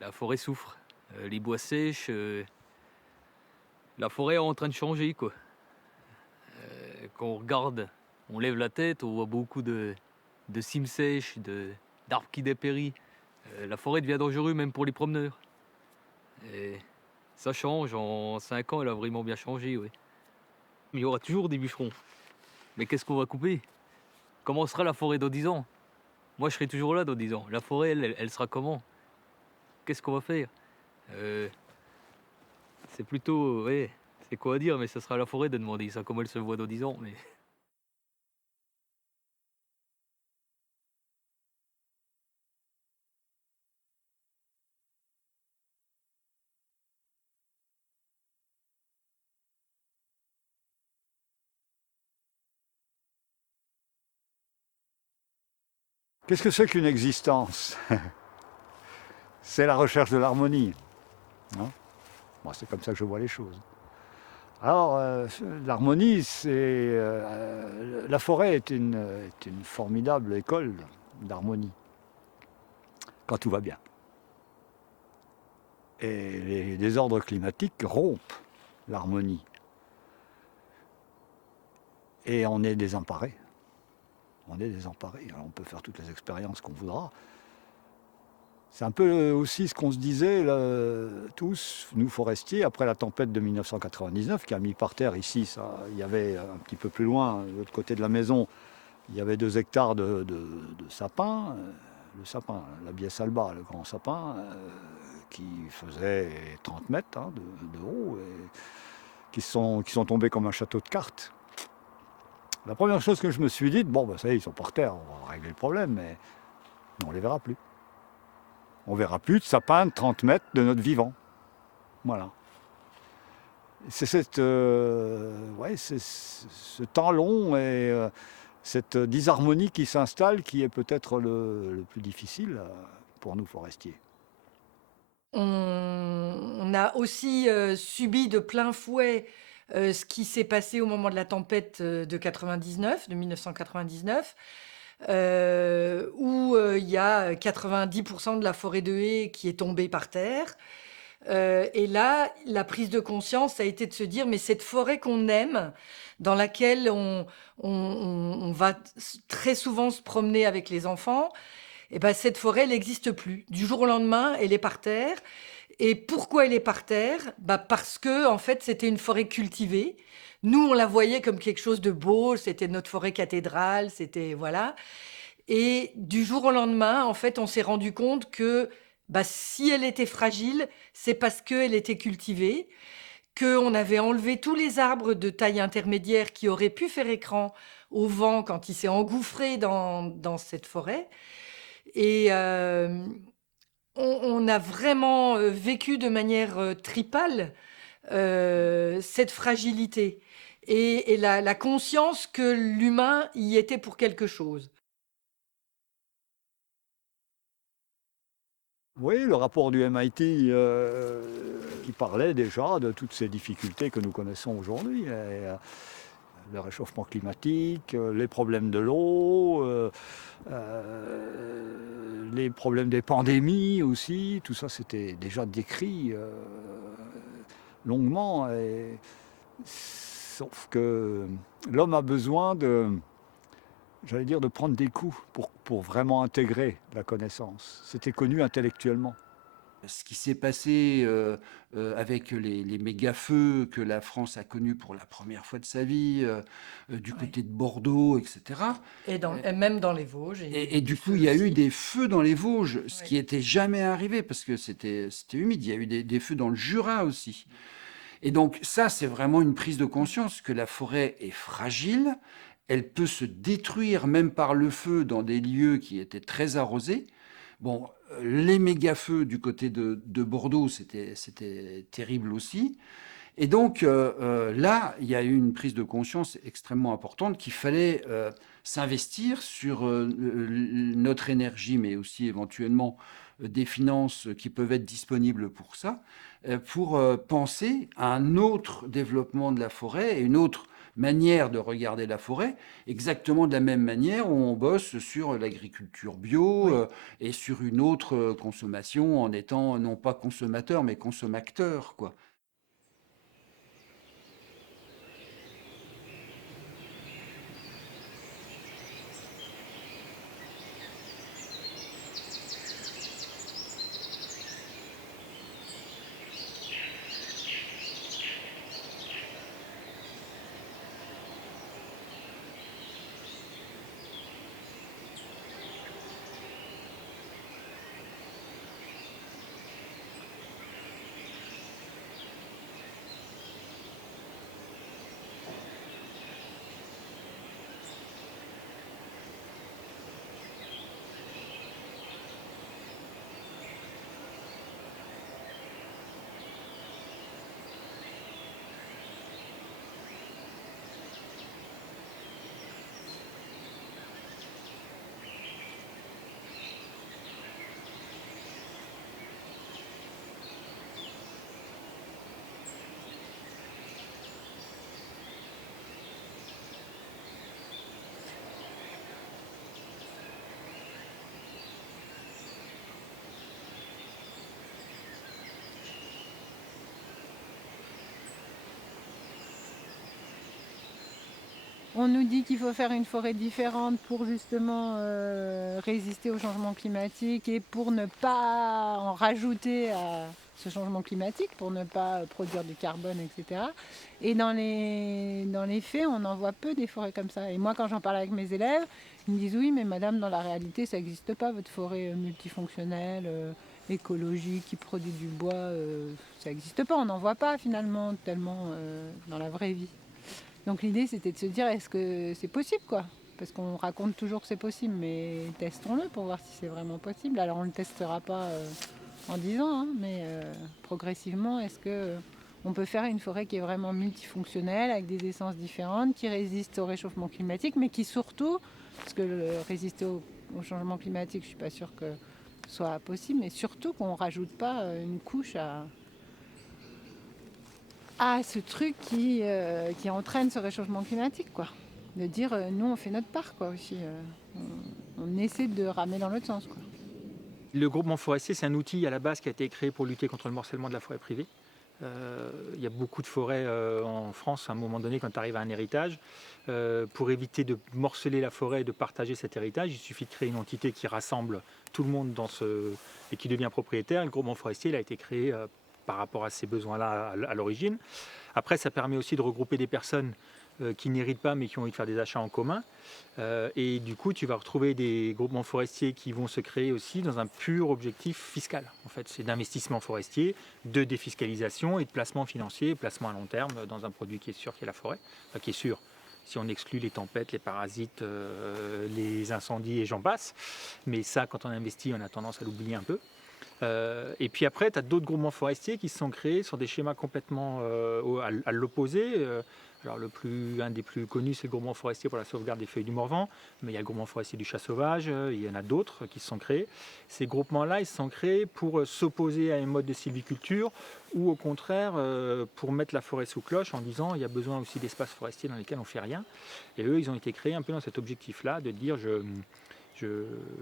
La forêt souffre. Les bois sèchent, la forêt est en train de changer, quoi. Quand on regarde, on lève la tête, on voit beaucoup de cimes sèches, d'arbres qui dépérissent. La forêt devient dangereuse même pour les promeneurs. Et ça change, en 5 ans, elle a vraiment bien changé, oui. Mais il y aura toujours des bûcherons. Mais qu'est-ce qu'on va couper? Comment sera la forêt dans 10 ans? Moi, je serai toujours là dans 10 ans. La forêt, elle sera comment? Qu'est-ce qu'on va faire? Heu, c'est plutôt ouais, c'est quoi à dire, mais ça sera à la forêt de demander ça, comment elle se voit dans 10 ans, mais Qu'est-ce que c'est qu'une existence? C'est la recherche de l'harmonie, hein. Moi, c'est comme ça que je vois les choses. Alors, l'harmonie, c'est la forêt est une formidable école d'harmonie quand tout va bien. Et les désordres climatiques rompent l'harmonie. Et on est désemparé. On est désemparé. Alors, on peut faire toutes les expériences qu'on voudra. C'est un peu aussi ce qu'on se disait là, tous, nous forestiers, après la tempête de 1999 qui a mis par terre ici, ça, il y avait un petit peu plus loin, de l'autre côté de la maison, il y avait 2 hectares de sapins, le sapin, la Bies alba, le grand sapin, qui faisait 30 mètres hein, de haut, et qui sont tombés comme un château de cartes. La première chose que je me suis dit, bon, ben, ça y est, ils sont par terre, on va régler le problème, mais on ne les verra plus. On ne verra plus de sapins de 30 mètres de notre vivant. Voilà. C'est ouais, c'est ce temps long et cette disharmonie qui s'installe qui est peut-être le plus difficile pour nous forestiers. On a aussi, subi de plein fouet, ce qui s'est passé au moment de la tempête, de 1999, où, il y a 90 de la forêt de haies qui est tombée par terre. Et là, la prise de conscience, ça a été de se dire: «Mais cette forêt qu'on aime, dans laquelle on va très souvent se promener avec les enfants, et ben cette forêt, elle n'existe plus. Du jour au lendemain, elle est par terre. Et pourquoi elle est par terre? Bah, parce que en fait, c'était une forêt cultivée. Nous, on la voyait comme quelque chose de beau, c'était notre forêt cathédrale, c'était voilà. Et du jour au lendemain, en fait, on s'est rendu compte que, bah, si elle était fragile, c'est parce qu'elle était cultivée, qu'on avait enlevé tous les arbres de taille intermédiaire qui auraient pu faire écran au vent quand il s'est engouffré dans cette forêt. Et on a vraiment, vécu de manière, tripale, cette fragilité et la conscience que l'humain y était pour quelque chose. Oui, le rapport du MIT qui parlait déjà de toutes ces difficultés que nous connaissons aujourd'hui. Le réchauffement climatique, les problèmes de l'eau, les problèmes des pandémies aussi, tout ça c'était déjà décrit longuement. Sauf que l'homme a besoin j'allais dire, de prendre des coups pour vraiment intégrer la connaissance. C'était connu intellectuellement. Ce qui s'est passé avec les méga-feux que la France a connus pour la première fois de sa vie, du Oui. côté de Bordeaux, etc. Et même dans les Vosges, il y a eu Et des du coup, feux il y a eu aussi. des feux dans les Vosges, ce Oui. qui n'était jamais arrivé parce que c'était humide. Il y a eu des feux dans le Jura aussi. Et donc ça, c'est vraiment une prise de conscience que la forêt est fragile. Elle peut se détruire même par le feu dans des lieux qui étaient très arrosés. Bon, les méga-feux du côté de Bordeaux, c'était terrible aussi. Et donc là, il y a eu une prise de conscience extrêmement importante qu'il fallait s'investir sur notre énergie, mais aussi éventuellement des finances qui peuvent être disponibles pour ça, pour penser à un autre développement de la forêt et une autre manière de regarder la forêt, exactement de la même manière où on bosse sur l'agriculture bio Oui. et sur une autre consommation en étant non pas consommateur mais consommateur, quoi. On nous dit qu'il faut faire une forêt différente pour justement résister au changement climatique et pour ne pas en rajouter à ce changement climatique, pour ne pas produire du carbone, etc. Et dans les faits, on en voit peu des forêts comme ça. Et moi, quand j'en parle avec mes élèves, ils me disent oui, mais madame, dans la réalité, ça n'existe pas, votre forêt multifonctionnelle, écologique, qui produit du bois, ça n'existe pas, on n'en voit pas finalement tellement dans la vraie vie. Donc l'idée c'était de se dire est-ce que c'est possible quoi? Parce qu'on raconte toujours que c'est possible, mais testons-le pour voir si c'est vraiment possible. Alors on ne le testera pas en 10 ans, hein, mais progressivement, est-ce que on peut faire une forêt qui est vraiment multifonctionnelle, avec des essences différentes, qui résiste au réchauffement climatique, mais qui surtout, parce que résister au changement climatique, je ne suis pas sûre que ce soit possible, mais surtout qu'on ne rajoute pas une couche à ce truc qui entraîne ce réchauffement climatique, quoi. De dire, nous, on fait notre part, quoi, aussi. On essaie de ramer dans l'autre sens, quoi. Le groupement forestier, c'est un outil à la base qui a été créé pour lutter contre le morcellement de la forêt privée. Il y a beaucoup de forêts en France, à un moment donné, quand tu arrives à un héritage. Pour éviter de morceler la forêt et de partager cet héritage, il suffit de créer une entité qui rassemble tout le monde et qui devient propriétaire. Le groupement forestier il a été créé par rapport à ces besoins-là à l'origine. Après, ça permet aussi de regrouper des personnes qui n'héritent pas mais qui ont envie de faire des achats en commun. Et du coup, tu vas retrouver des groupements forestiers qui vont se créer aussi dans un pur objectif fiscal. En fait, c'est d'investissement forestier, de défiscalisation et de placement financier, placement à long terme dans un produit qui est sûr, qui est la forêt. Enfin, qui est sûr, si on exclut les tempêtes, les parasites, les incendies et j'en passe. Mais ça, quand on investit, on a tendance à l'oublier un peu. Et puis après, tu as d'autres groupements forestiers qui se sont créés sur des schémas complètement à l'opposé. Alors un des plus connus, c'est le groupement forestier pour la sauvegarde des feuilles du Morvan, mais il y a le groupement forestier du chat sauvage, il y en a d'autres qui se sont créés. Ces groupements-là, ils se sont créés pour s'opposer à un mode de sylviculture ou au contraire pour mettre la forêt sous cloche en disant il y a besoin aussi d'espaces forestiers dans lesquels on ne fait rien. Et eux, ils ont été créés un peu dans cet objectif-là, de dire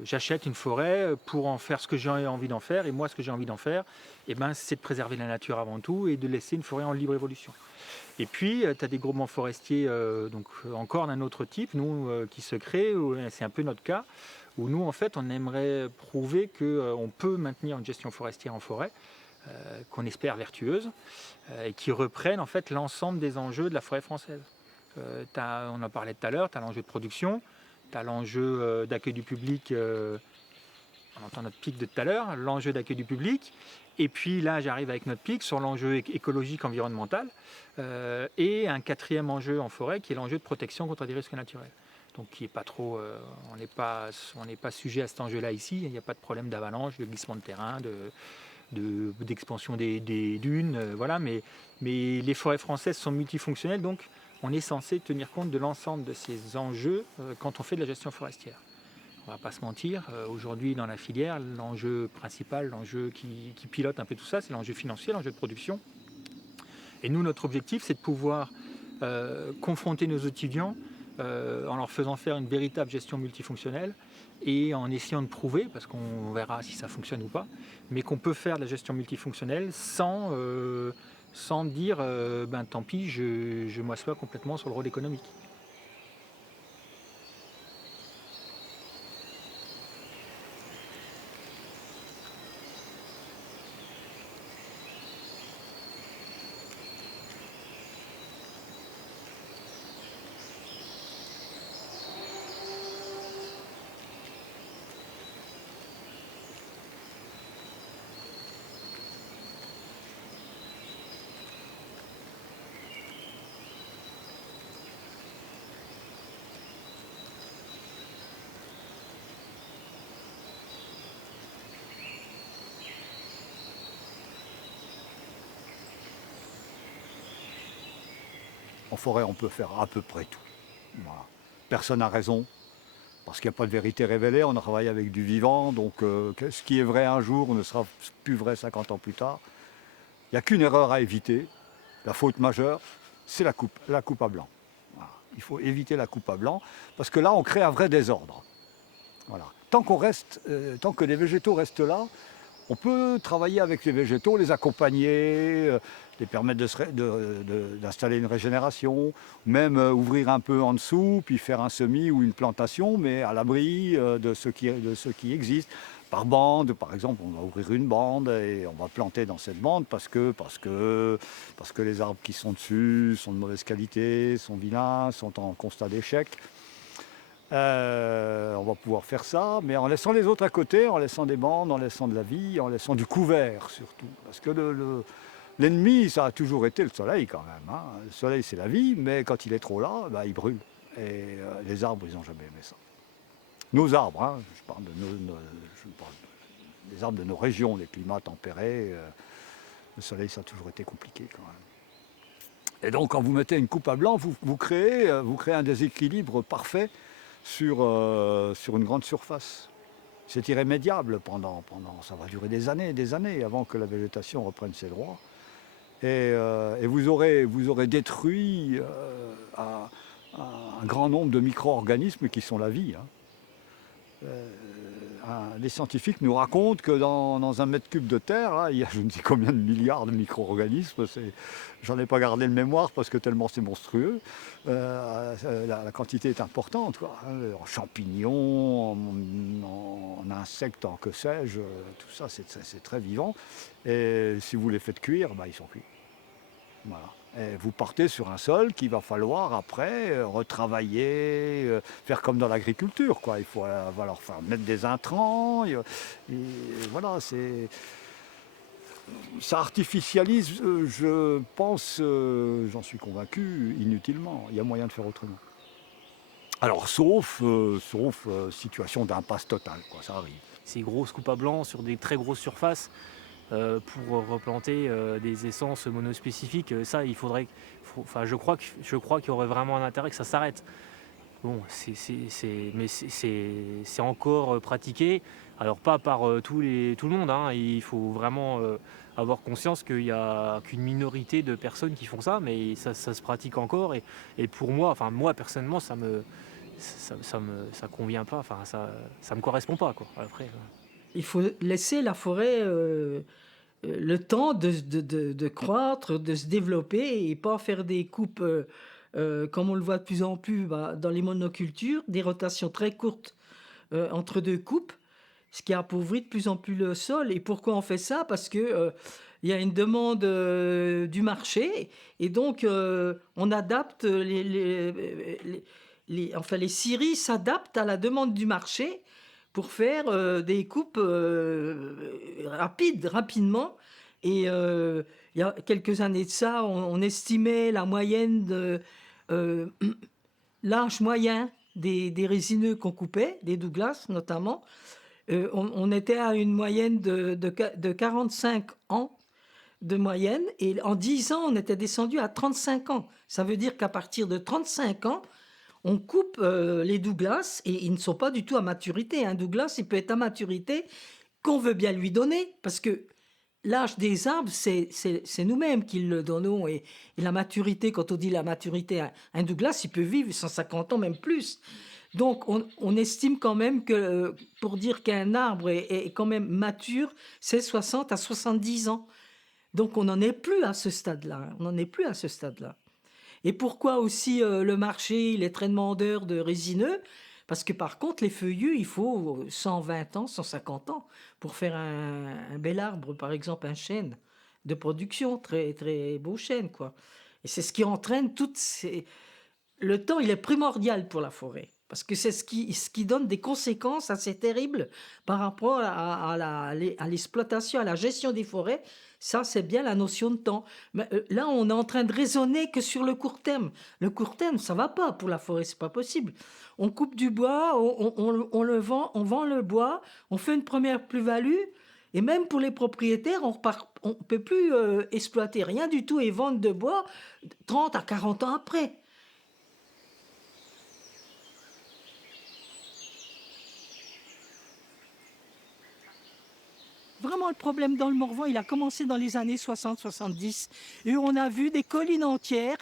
j'achète une forêt pour en faire ce que j'ai envie d'en faire. Et moi, ce que j'ai envie d'en faire, c'est de préserver la nature avant tout et de laisser une forêt en libre évolution. Et puis, tu as des groupements forestiers, encore d'un autre type, nous, qui se créent. C'est un peu notre cas, où nous, en fait, on aimerait prouver qu'on peut maintenir une gestion forestière en forêt, qu'on espère vertueuse, et qui reprenne, en fait, l'ensemble des enjeux de la forêt française. On en parlait tout à l'heure, tu as l'enjeu de production, tu as l'enjeu d'accueil du public, on entend notre pic de tout à l'heure, l'enjeu d'accueil du public, et puis là j'arrive avec notre pic sur l'enjeu écologique environnemental, et un quatrième enjeu en forêt qui est l'enjeu de protection contre des risques naturels. Donc qui est pas trop, on n'est pas sujet à cet enjeu-là ici, il n'y a pas de problème d'avalanche, de glissement de terrain, d'expansion des dunes, voilà, mais les forêts françaises sont multifonctionnelles, donc on est censé tenir compte de l'ensemble de ces enjeux quand on fait de la gestion forestière. On ne va pas se mentir, aujourd'hui dans la filière, l'enjeu principal, l'enjeu qui pilote un peu tout ça, c'est l'enjeu financier, l'enjeu de production. Et nous, notre objectif, c'est de pouvoir confronter nos étudiants en leur faisant faire une véritable gestion multifonctionnelle et en essayant de prouver, parce qu'on verra si ça fonctionne ou pas, mais qu'on peut faire de la gestion multifonctionnelle sans dire tant pis, je m'assois complètement sur le rôle économique. En forêt, on peut faire à peu près tout. Voilà. Personne n'a raison, parce qu'il n'y a pas de vérité révélée. On travaille avec du vivant, donc ce qui est vrai un jour ne sera plus vrai 50 ans plus tard. Il n'y a qu'une erreur à éviter. La faute majeure, c'est la coupe à blanc. Voilà. Il faut éviter la coupe à blanc, parce que là, on crée un vrai désordre. Voilà. Tant que les végétaux restent là, on peut travailler avec les végétaux, les accompagner, les permettre d'installer une régénération, même ouvrir un peu en dessous, puis faire un semis ou une plantation, mais à l'abri de ce qui existe. Par bande, par exemple, on va ouvrir une bande et on va planter dans cette bande parce que les arbres qui sont dessus sont de mauvaise qualité, sont vilains, sont en constat d'échec. On va pouvoir faire ça, mais en laissant les autres à côté, en laissant des bandes, en laissant de la vie, en laissant du couvert surtout. Parce que l'ennemi, ça a toujours été le soleil quand même. Hein. Le soleil, c'est la vie, mais quand il est trop là, il brûle. Et les arbres, ils n'ont jamais aimé ça. Nos arbres, hein, je parle des arbres de nos régions, les climats tempérés, le soleil, ça a toujours été compliqué quand même. Et donc, quand vous mettez une coupe à blanc, vous créez un déséquilibre parfait sur une grande surface. C'est irrémédiable ça va durer des années avant que la végétation reprenne ses droits. Et vous aurez détruit un grand nombre de micro-organismes qui sont la vie. Hein. Les scientifiques nous racontent que dans un mètre cube de terre, là, il y a je ne sais combien de milliards de micro-organismes. J'en ai pas gardé le mémoire parce que tellement c'est monstrueux. La quantité est importante, quoi. En champignons, en insectes, en que sais-je, tout ça c'est très vivant. Et si vous les faites cuire, ils sont cuits. Voilà. Et vous partez sur un sol qu'il va falloir après retravailler, faire comme dans l'agriculture, quoi. Il faut leur faire mettre des intrants. Voilà, ça artificialise, je pense, j'en suis convaincu, inutilement. Il y a moyen de faire autrement. Alors, sauf situation d'impasse totale, quoi, ça arrive. Ces grosses coupes à blanc sur des très grosses surfaces pour replanter des essences monospécifiques, ça, il faudrait. Je crois qu'il y aurait vraiment un intérêt que ça s'arrête. Bon, mais c'est encore pratiqué. Alors pas par tout le monde. Hein. Il faut vraiment avoir conscience qu'il n'y a qu'une minorité de personnes qui font ça, mais ça se pratique encore. Et pour moi, moi personnellement, ça convient pas. Ça me correspond pas, quoi. Après. Il faut laisser la forêt le temps de croître, de se développer et pas faire des coupes, comme on le voit de plus en plus dans les monocultures, des rotations très courtes entre deux coupes, ce qui appauvrit de plus en plus le sol. Et pourquoi on fait ça? Parce que il y a une demande du marché et donc on adapte les scieries s'adaptent à la demande du marché pour faire des coupes rapidement. Et il y a quelques années de ça, on estimait la moyenne de l'âge moyen des résineux qu'on coupait, des Douglas notamment. On était à une moyenne de 45 ans de moyenne, et en 10 ans, on était descendu à 35 ans. Ça veut dire qu'à partir de 35 ans, on coupe les Douglas, et ils ne sont pas du tout à maturité. Un Douglas, il peut être à maturité qu'on veut bien lui donner, parce que l'âge des arbres, c'est nous-mêmes qui le donnons. Et la maturité, quand on dit la maturité, un Douglas, il peut vivre 150 ans, même plus. Donc, on estime quand même que pour dire qu'un arbre est quand même mature, c'est 60 à 70 ans. Donc, on n'en est plus à ce stade-là. On n'en est plus à ce stade-là. Et pourquoi aussi le marché, il est très demandeur de résineux? Parce que par contre, les feuillus, il faut 120 ans, 150 ans pour faire un bel arbre, par exemple un chêne de production, très, très beau chêne, quoi. Et c'est ce qui entraîne toutes ces... Le temps, il est primordial pour la forêt. Parce que c'est ce qui donne des conséquences assez terribles par rapport à l'exploitation, à la gestion des forêts. Ça, c'est bien la notion de temps. Mais là, on est en train de raisonner que sur le court terme. Le court terme, ça va pas pour la forêt, c'est pas possible. On coupe du bois, on le vend, on vend le bois, on fait une première plus-value. Et même pour les propriétaires, on peut plus exploiter rien du tout et vendre de bois 30 à 40 ans après. Vraiment, le problème dans le Morvan, il a commencé dans les années 60-70. Et on a vu des collines entières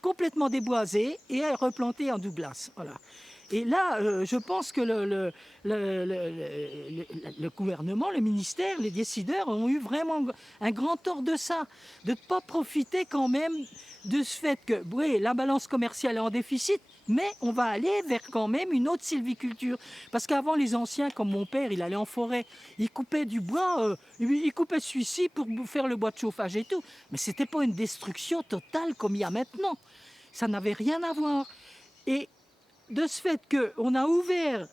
complètement déboisées et replantées en Douglas. Voilà. Et là, je pense que le gouvernement, le ministère, les décideurs ont eu vraiment un grand tort de ça, de ne pas profiter quand même de ce fait que, oui, la balance commerciale est en déficit, mais on va aller vers quand même une autre sylviculture. Parce qu'avant, les anciens, comme mon père, il allait en forêt, il coupait du bois, il coupait celui-ci pour faire le bois de chauffage et tout. Mais ce n'était pas une destruction totale comme il y a maintenant. Ça n'avait rien à voir. Et de ce fait qu'on a ouvert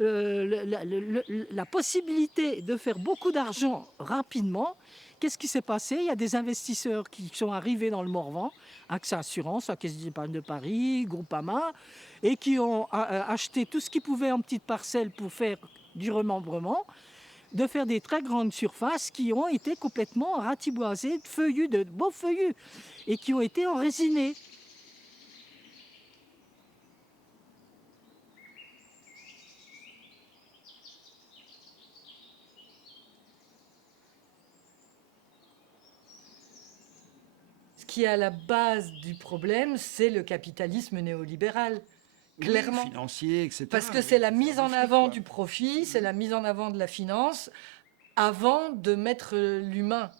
la possibilité de faire beaucoup d'argent rapidement, qu'est-ce qui s'est passé? Il y a des investisseurs qui sont arrivés dans le Morvan, AXA Assurance, la Caisse d'épargne de Paris, Groupama, et qui ont acheté tout ce qu'ils pouvaient en petites parcelles pour faire du remembrement, de faire des très grandes surfaces qui ont été complètement ratiboisées de feuillus, de beaux feuillus, et qui ont été enrésinés. Ce qui est à la base du problème, c'est le capitalisme néolibéral, clairement. Oui, financier, etc. Parce que c'est la mise en magnifique, avant quoi. du profit, c'est la mise en avant de la finance, avant de mettre l'humain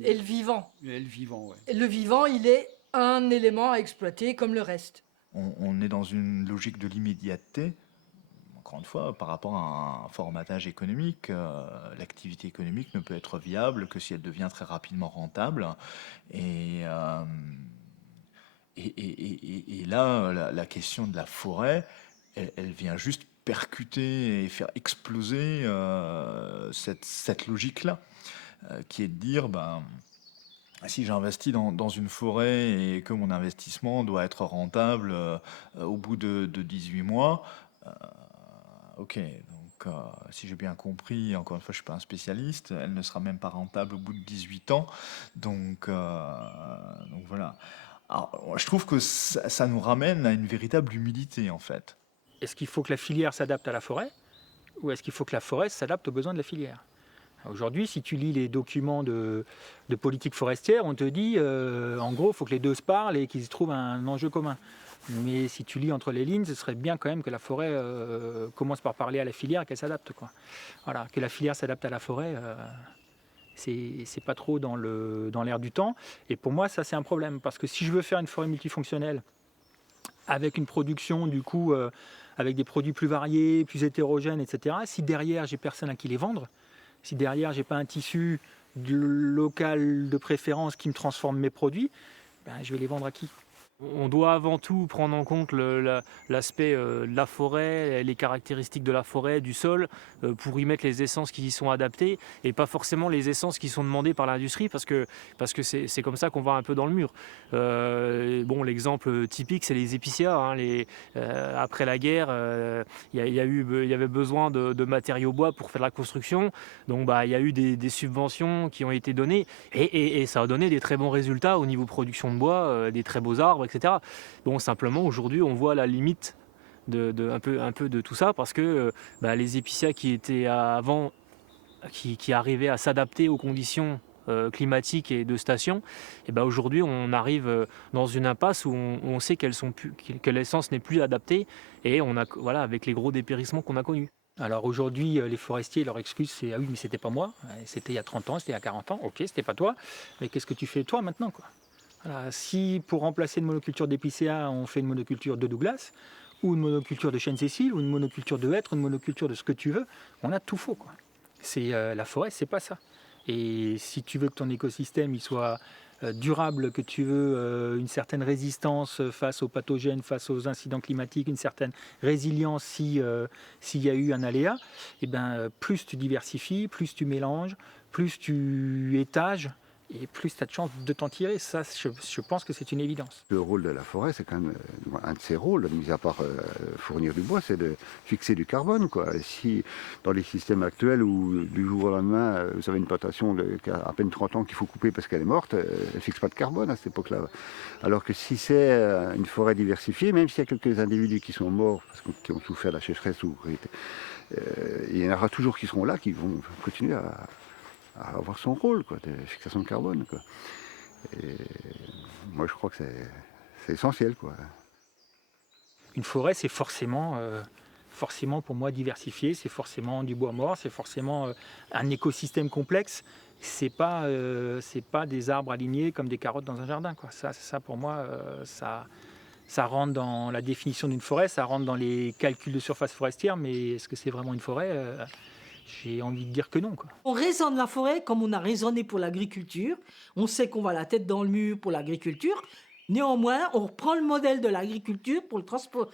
et le vivant. Et le vivant, ouais. Et le vivant, il est un élément à exploiter comme le reste. On est dans une logique de l'immédiateté. Encore une fois, par rapport à un formatage économique, l'activité économique ne peut être viable que si elle devient très rapidement rentable. Et là, la question de la forêt, elle vient juste percuter et faire exploser cette logique-là, qui est de dire, si j'investis dans une forêt et que mon investissement doit être rentable au bout de 18 mois, ok, donc si j'ai bien compris, encore une fois, je ne suis pas un spécialiste, elle ne sera même pas rentable au bout de 18 ans. Donc voilà. Alors, je trouve que ça nous ramène à une véritable humilité, en fait. Est-ce qu'il faut que la filière s'adapte à la forêt ou est-ce qu'il faut que la forêt s'adapte aux besoins de la filière? Aujourd'hui, si tu lis les documents de politique forestière, on te dit, en gros, il faut que les deux se parlent et qu'ils trouvent un enjeu commun. Mais si tu lis entre les lignes, ce serait bien quand même que la forêt commence par parler à la filière et qu'elle s'adapte, quoi. Voilà, que la filière s'adapte à la forêt, c'est pas trop dans l'air du temps. Et pour moi, ça, c'est un problème. Parce que si je veux faire une forêt multifonctionnelle, avec une production, du coup, avec des produits plus variés, plus hétérogènes, etc., si derrière, j'ai personne à qui les vendre, si derrière, j'ai pas un tissu local de préférence qui me transforme mes produits, je vais les vendre à qui? On doit avant tout prendre en compte l'aspect de la forêt, les caractéristiques de la forêt, du sol, pour y mettre les essences qui y sont adaptées et pas forcément les essences qui sont demandées par l'industrie parce que c'est comme ça qu'on va un peu dans le mur. Bon, l'exemple typique, c'est les épicéas. Hein, après la guerre, il y avait besoin de matériaux bois pour faire la construction. Donc il y a eu des subventions qui ont été données et ça a donné des très bons résultats au niveau production de bois, des très beaux arbres, etc. Bon, simplement aujourd'hui on voit la limite un peu de tout ça parce que les épicéas qui étaient avant qui arrivaient à s'adapter aux conditions climatiques et de station, et ben aujourd'hui on arrive dans une impasse où on sait que l'essence n'est plus adaptée et on a, voilà, avec les gros dépérissements qu'on a connus. Alors aujourd'hui, les forestiers, leur excuse, c'est « Ah oui, mais c'était pas moi, c'était il y a 30 ans, c'était il y a 40 ans, ok, c'était pas toi, mais qu'est-ce que tu fais toi maintenant, quoi ?» Voilà, si pour remplacer une monoculture d'épicéa, on fait une monoculture de Douglas, ou une monoculture de chêne Cécile, ou une monoculture de hêtre, une monoculture de ce que tu veux, on a tout faux, quoi. La forêt, c'est pas ça. Et si tu veux que ton écosystème il soit durable, que tu veux une certaine résistance face aux pathogènes, face aux incidents climatiques, une certaine résilience s'il y a eu un aléa, et ben, plus tu diversifies, plus tu mélanges, plus tu étages, et plus tu as de chances de t'en tirer. Ça, je pense que c'est une évidence. Le rôle de la forêt, c'est quand même un de ses rôles, mis à part fournir du bois, c'est de fixer du carbone, quoi. Et si dans les systèmes actuels où du jour au lendemain, vous avez une plantation qui a à peine 30 ans qu'il faut couper parce qu'elle est morte, elle ne fixe pas de carbone à cette époque-là. Alors que si c'est une forêt diversifiée, même s'il y a quelques individus qui sont morts, qui ont souffert de la sécheresse, il y en aura toujours qui seront là, qui vont continuer à avoir son rôle, quoi, de fixation de carbone, quoi. Et moi, je crois que c'est essentiel, quoi. Une forêt, c'est forcément pour moi diversifié, c'est forcément du bois mort, c'est forcément un écosystème complexe. C'est pas des arbres alignés comme des carottes dans un jardin, quoi. Ça pour moi, ça rentre dans la définition d'une forêt, ça rentre dans les calculs de surface forestière, mais est-ce que c'est vraiment une forêt ? J'ai envie de dire que non, quoi. On raisonne la forêt comme on a raisonné pour l'agriculture. On sait qu'on va la tête dans le mur pour l'agriculture. Néanmoins, on reprend le modèle de l'agriculture pour le transport.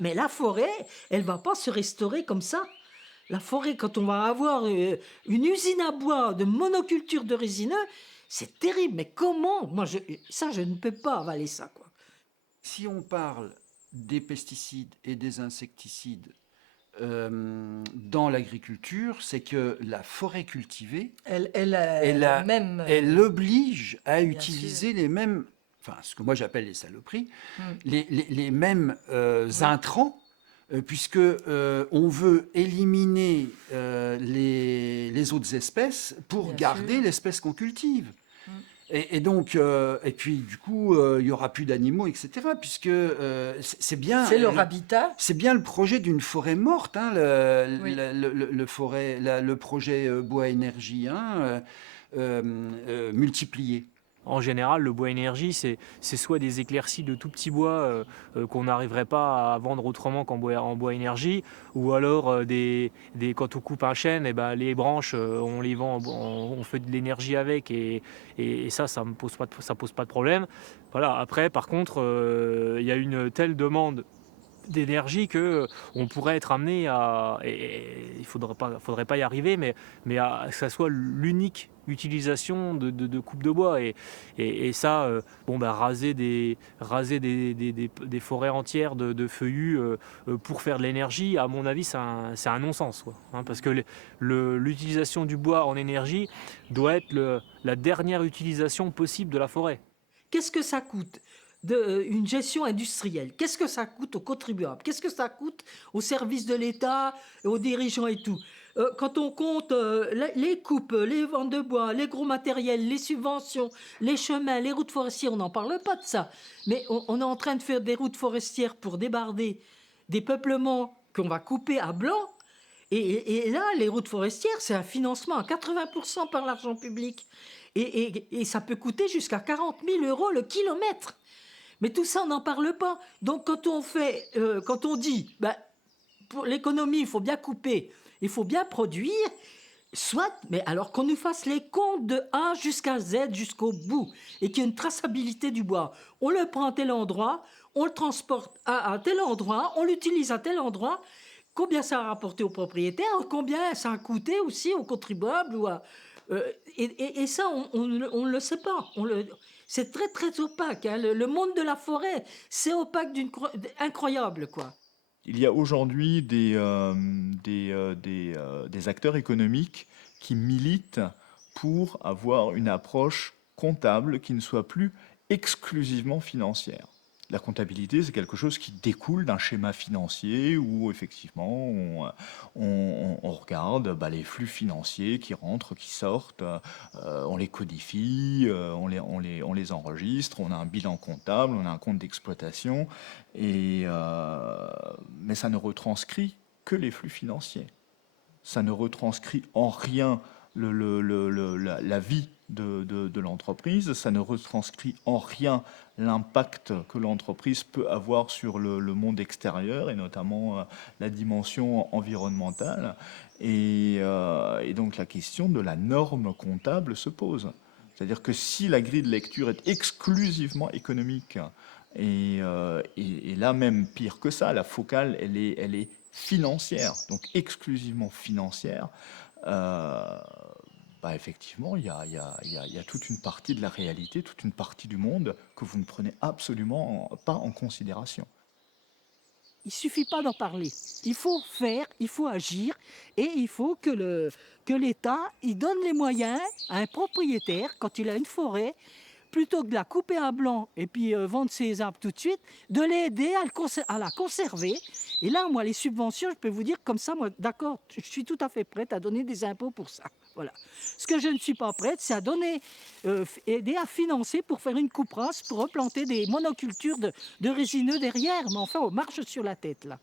Mais la forêt, elle ne va pas se restaurer comme ça. La forêt, quand on va avoir une usine à bois de monoculture de résineux, c'est terrible. Mais comment ? Moi, je ne peux pas avaler ça, quoi. Si on parle des pesticides et des insecticides dans l'agriculture, c'est que la forêt cultivée, elle oblige à utiliser les mêmes, enfin ce que moi j'appelle les saloperies, les mêmes intrants, puisque on veut éliminer les autres espèces pour garder l'espèce qu'on cultive. Et donc, et puis du coup, il n'y aura plus d'animaux, etc. Puisque c'est bien. C'est leur habitat. C'est bien le projet d'une forêt morte, hein, le projet bois énergie, hein, multiplié. En général, le bois énergie, c'est soit des éclaircies de tout petits bois qu'on n'arriverait pas à vendre autrement qu'en bois énergie, ou alors quand on coupe un chêne, et ben, les branches, on les vend, on fait de l'énergie avec, et ça ne pose pas de problème. Voilà. Après, par contre, il y a une telle demande d'énergie que on pourrait être amené à, et il faudrait pas y arriver, mais que ça soit l'unique utilisation de coupe de bois, et ça, raser des forêts entières de feuillus pour faire de l'énergie, à mon avis, c'est un non-sens, quoi, hein, parce que l'utilisation du bois en énergie doit être la dernière utilisation possible de la forêt. Qu'est-ce que ça coûte une gestion industrielle? Qu'est-ce que ça coûte aux contribuables? Qu'est-ce que ça coûte aux services de l'État, aux dirigeants et tout? Quand on compte les coupes, les ventes de bois, les gros matériels, les subventions, les chemins, les routes forestières, on n'en parle pas de ça. Mais on est en train de faire des routes forestières pour débarder des peuplements qu'on va couper à blanc. Et là, les routes forestières, c'est un financement à 80% par l'argent public. Et ça peut coûter jusqu'à 40 000 € le kilomètre. Mais tout ça, on n'en parle pas. Donc, quand on dit, pour l'économie, il faut bien couper, il faut bien produire, soit, mais alors qu'on nous fasse les comptes de A jusqu'à Z, jusqu'au bout, et qu'il y ait une traçabilité du bois. On le prend à tel endroit, on le transporte à tel endroit, on l'utilise à tel endroit. Combien ça a rapporté aux propriétaires, combien ça a coûté aussi aux contribuables, et ça, on ne le sait pas. C'est très, très opaque, hein. Le monde de la forêt, c'est opaque incroyable, quoi. Il y a aujourd'hui des acteurs économiques qui militent pour avoir une approche comptable qui ne soit plus exclusivement financière. La comptabilité, c'est quelque chose qui découle d'un schéma financier où effectivement on regarde les flux financiers qui rentrent, qui sortent, on les codifie, on les enregistre, on a un bilan comptable, on a un compte d'exploitation, mais ça ne retranscrit que les flux financiers. Ça ne retranscrit en rien la vie de l'entreprise, ça ne retranscrit en rien l'impact que l'entreprise peut avoir sur le monde extérieur et notamment la dimension environnementale. Et donc la question de la norme comptable se pose. C'est-à-dire que si la grille de lecture est exclusivement économique, et là même pire que ça, la focale elle est financière, donc exclusivement financière, effectivement, il y a toute une partie de la réalité, toute une partie du monde que vous ne prenez absolument pas en considération. Il ne suffit pas d'en parler. Il faut faire, il faut agir et il faut que l'État il donne les moyens à un propriétaire, quand il a une forêt, plutôt que de la couper à blanc et puis vendre ses arbres tout de suite, de l'aider à la conserver. Et là, moi, les subventions, je peux vous dire comme ça, moi, d'accord, je suis tout à fait prête à donner des impôts pour ça. Voilà. Ce que je ne suis pas prête, c'est à aider à financer pour faire une coupe rase, pour replanter des monocultures de résineux derrière. Mais enfin, on marche sur la tête, là.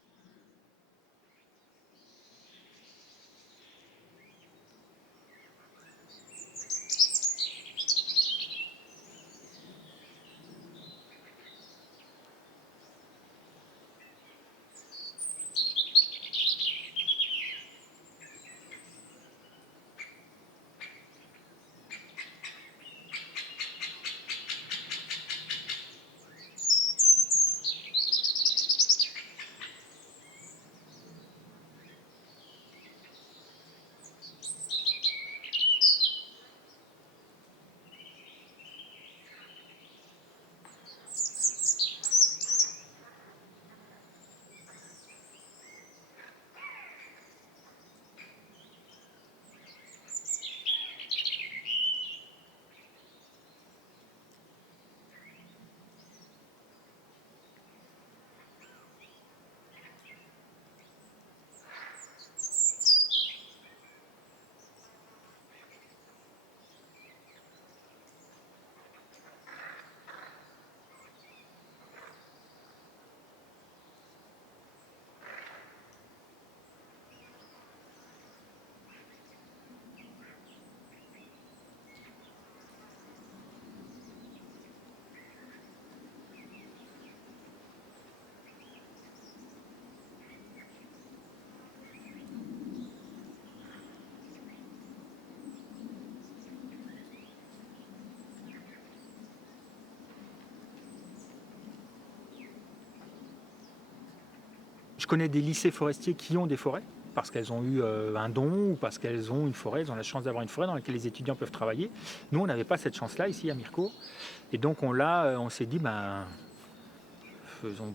Je connais des lycées forestiers qui ont des forêts, parce qu'elles ont eu un don ou parce qu'elles ont une forêt, elles ont la chance d'avoir une forêt dans laquelle les étudiants peuvent travailler. Nous, on n'avait pas cette chance-là ici à Mirecourt. Et donc on s'est dit,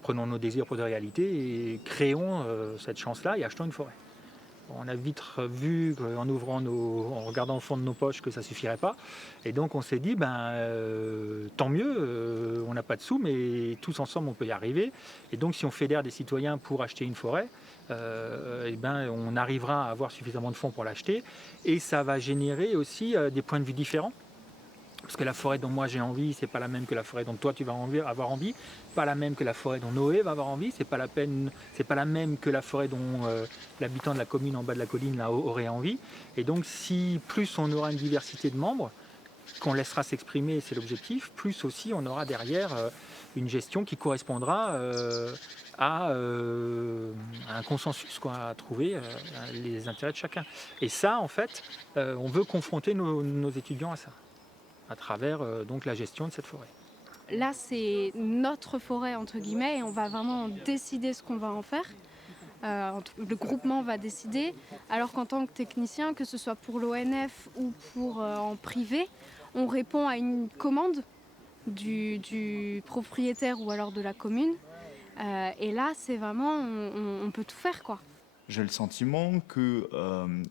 prenons nos désirs pour des réalités et créons cette chance-là et achetons une forêt. On a vite vu en regardant au fond de nos poches que ça ne suffirait pas. Et donc on s'est dit, tant mieux, on n'a pas de sous, mais tous ensemble on peut y arriver. Et donc si on fédère des citoyens pour acheter une forêt, on arrivera à avoir suffisamment de fonds pour l'acheter. Et ça va générer aussi des points de vue différents. Parce que la forêt dont moi j'ai envie, c'est pas la même que la forêt dont toi tu vas avoir envie, pas la même que la forêt dont Noé va avoir envie, c'est pas la même que la forêt dont l'habitant de la commune en bas de la colline là aurait envie. Et donc si plus on aura une diversité de membres, qu'on laissera s'exprimer, c'est l'objectif, plus aussi on aura derrière une gestion qui correspondra à un consensus, à trouver les intérêts de chacun. Et ça, en fait, on veut confronter nos étudiants à ça, à travers donc la gestion de cette forêt. Là, c'est notre forêt, entre guillemets, et on va vraiment décider ce qu'on va en faire. Le groupement va décider, alors qu'en tant que technicien, que ce soit pour l'ONF ou pour en privé, on répond à une commande du propriétaire ou alors de la commune. Et là, c'est vraiment, on peut tout faire, quoi. J'ai le sentiment que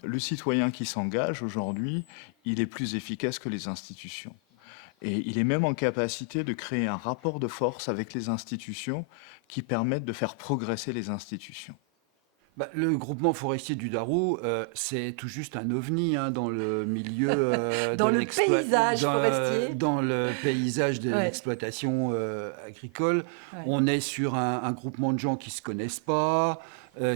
le citoyen qui s'engage aujourd'hui, il est plus efficace que les institutions. Et il est même en capacité de créer un rapport de force avec les institutions qui permettent de faire progresser les institutions. Bah, le groupement forestier du Darou, c'est tout juste un ovni hein, dans le milieu Dans de le paysage forestier. dans le paysage de Ouais. l'exploitation agricole. Ouais. On est sur un groupement de gens qui se connaissent pas,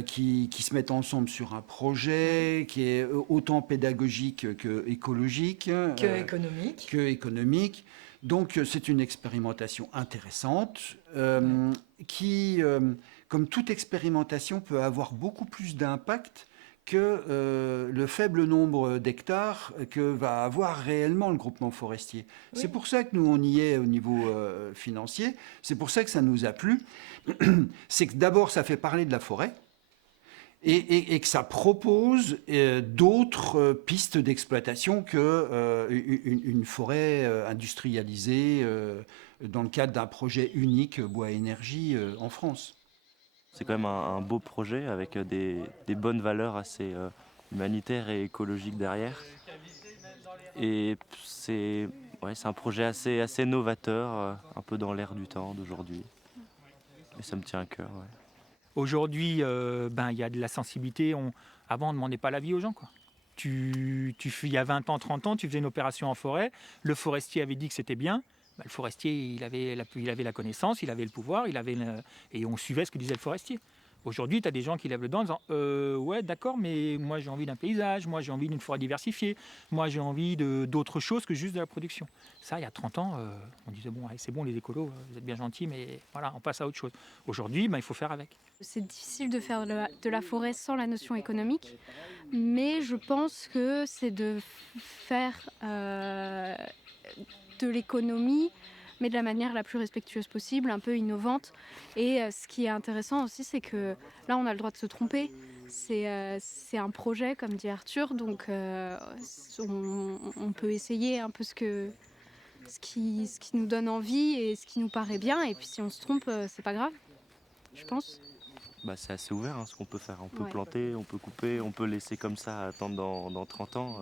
qui se mettent ensemble sur un projet qui est autant pédagogique que écologique, Que économique. Donc c'est une expérimentation intéressante qui comme toute expérimentation, peut avoir beaucoup plus d'impact que le faible nombre d'hectares que va avoir réellement le groupement forestier. Oui. C'est pour ça que nous, on y est au niveau financier. C'est pour ça que ça nous a plu. C'est que d'abord, ça fait parler de la forêt et que ça propose d'autres pistes d'exploitation qu'une forêt industrialisée dans le cadre d'un projet unique bois-énergie en France. C'est quand même un beau projet avec des bonnes valeurs assez humanitaires et écologiques derrière. Et c'est un projet assez novateur, un peu dans l'air du temps d'aujourd'hui. Et ça me tient à cœur. Ouais. Aujourd'hui, il y a de la sensibilité. Avant, on ne demandait pas l'avis aux gens, quoi. Il y a 20 ans, 30 ans, tu faisais une opération en forêt. Le forestier avait dit que c'était bien. Le forestier, il avait la connaissance, il avait le pouvoir, et on suivait ce que disait le forestier. Aujourd'hui, tu as des gens qui lèvent le doigt en disant ouais, d'accord, mais moi j'ai envie d'un paysage, moi j'ai envie d'une forêt diversifiée, moi j'ai envie d'autre chose que juste de la production. Ça, il y a 30 ans, on disait bon, allez, c'est bon les écolos, vous êtes bien gentils, mais voilà, on passe à autre chose. Aujourd'hui, il faut faire avec. C'est difficile de faire de la forêt sans la notion économique, mais je pense que c'est de faire de l'économie, mais de la manière la plus respectueuse possible, un peu innovante. Et ce qui est intéressant aussi, c'est que là, on a le droit de se tromper. C'est un projet, comme dit Arthur, donc on peut essayer un peu ce qui nous donne envie et ce qui nous paraît bien. Et puis si on se trompe, c'est pas grave, je pense. C'est assez ouvert ce qu'on peut faire. On peut planter, on peut couper, on peut laisser comme ça attendre dans 30 ans.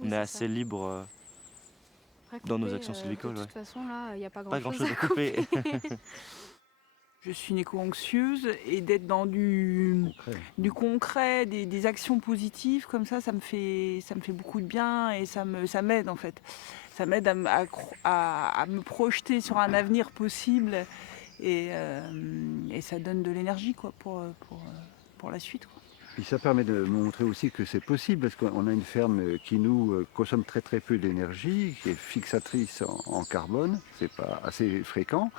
On est assez libre dans nos actions sylvicoles. De toute façon, là, il n'y a pas Pas grand-chose à couper. Je suis une éco-anxieuse et d'être dans du concret, des actions positives comme ça me fait beaucoup de bien et ça m'aide en fait. Ça m'aide à me projeter sur un avenir possible et ça donne de l'énergie quoi, pour la suite. Quoi. Et ça permet de montrer aussi que c'est possible, parce qu'on a une ferme qui nous consomme très très peu d'énergie, qui est fixatrice en carbone, c'est pas assez fréquent.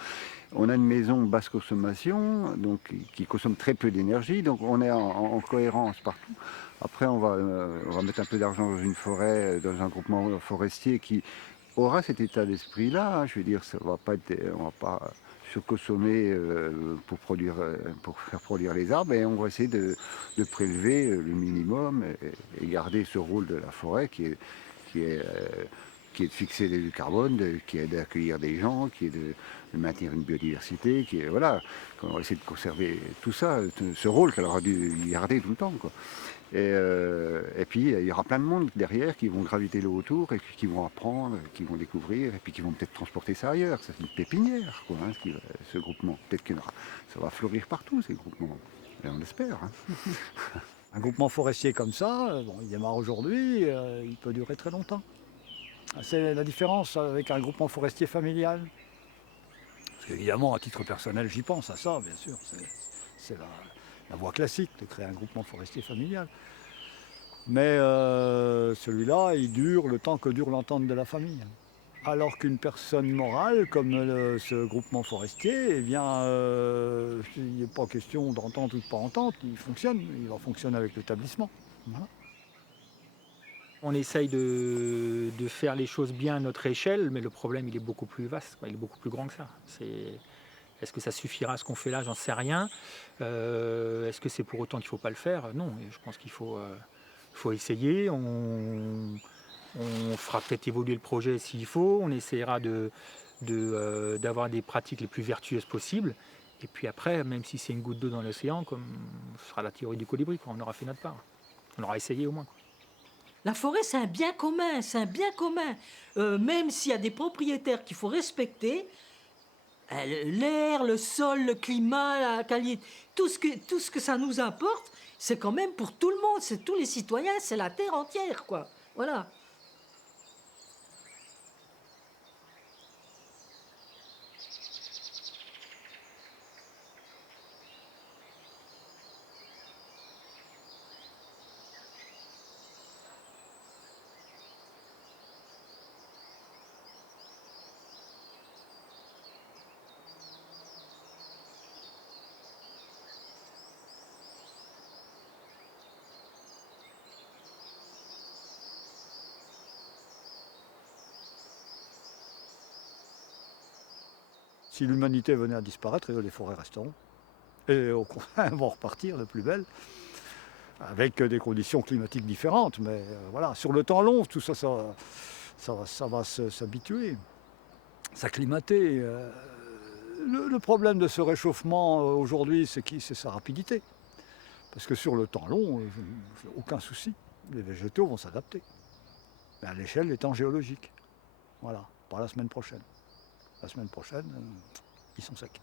On a une maison basse consommation, donc qui consomme très peu d'énergie, donc on est en cohérence partout. Après, on va mettre un peu d'argent dans une forêt, dans un groupement forestier qui aura cet état d'esprit-là. Hein. Je veux dire, on va pas surconsommer pour faire produire les arbres, et on va essayer de prélever le minimum et garder ce rôle de la forêt qui est de fixer du carbone, qui est d'accueillir des gens, qui est de maintenir une biodiversité, on va essayer de conserver tout ça, ce rôle qu'elle aura dû garder tout le temps, quoi. Et puis il y aura plein de monde derrière qui vont graviter le autour et qui vont apprendre, qui vont découvrir et puis qui vont peut-être transporter ça ailleurs. C'est une pépinière, quoi, ce groupement. Peut-être que ça va fleurir partout, ces groupements. Et on espère. Hein. Un groupement forestier comme ça, il démarre aujourd'hui, il peut durer très longtemps. C'est la différence avec un groupement forestier familial. Parce qu'évidemment, à titre personnel, j'y pense à ça, bien sûr. C'est la voie classique de créer un groupement forestier familial. Mais celui-là, il dure le temps que dure l'entente de la famille. Alors qu'une personne morale, comme ce groupement forestier, il n'est pas question d'entente ou de pas entente, il va fonctionner avec l'établissement. Voilà. On essaye de faire les choses bien à notre échelle, mais le problème il est beaucoup plus vaste, il est beaucoup plus grand que ça. Est-ce que ça suffira à ce qu'on fait là? J'en sais rien. Est-ce que c'est pour autant qu'il ne faut pas le faire? Non, je pense qu'il faut essayer. On fera peut-être évoluer le projet s'il faut. On essaiera d'avoir des pratiques les plus vertueuses possibles. Et puis après, même si c'est une goutte d'eau dans l'océan, comme ce sera la théorie du colibri, on aura fait notre part. On aura essayé au moins. La forêt, c'est un bien commun, c'est un bien commun. Même s'il y a des propriétaires qu'il faut respecter, l'air, le sol, le climat, la qualité, tout ce que ça nous apporte, c'est quand même pour tout le monde, c'est tous les citoyens, c'est la terre entière, quoi. Voilà. Si l'humanité venait à disparaître, les forêts resteront. Et au contraire, elles vont repartir de plus belle, avec des conditions climatiques différentes. Mais voilà, sur le temps long, tout ça, ça va s'habituer, s'acclimater. Le problème de ce réchauffement aujourd'hui, c'est sa rapidité. Parce que sur le temps long, aucun souci, les végétaux vont s'adapter. Mais à l'échelle des temps géologiques. Voilà, pas la semaine prochaine. La semaine prochaine, ils sont secs.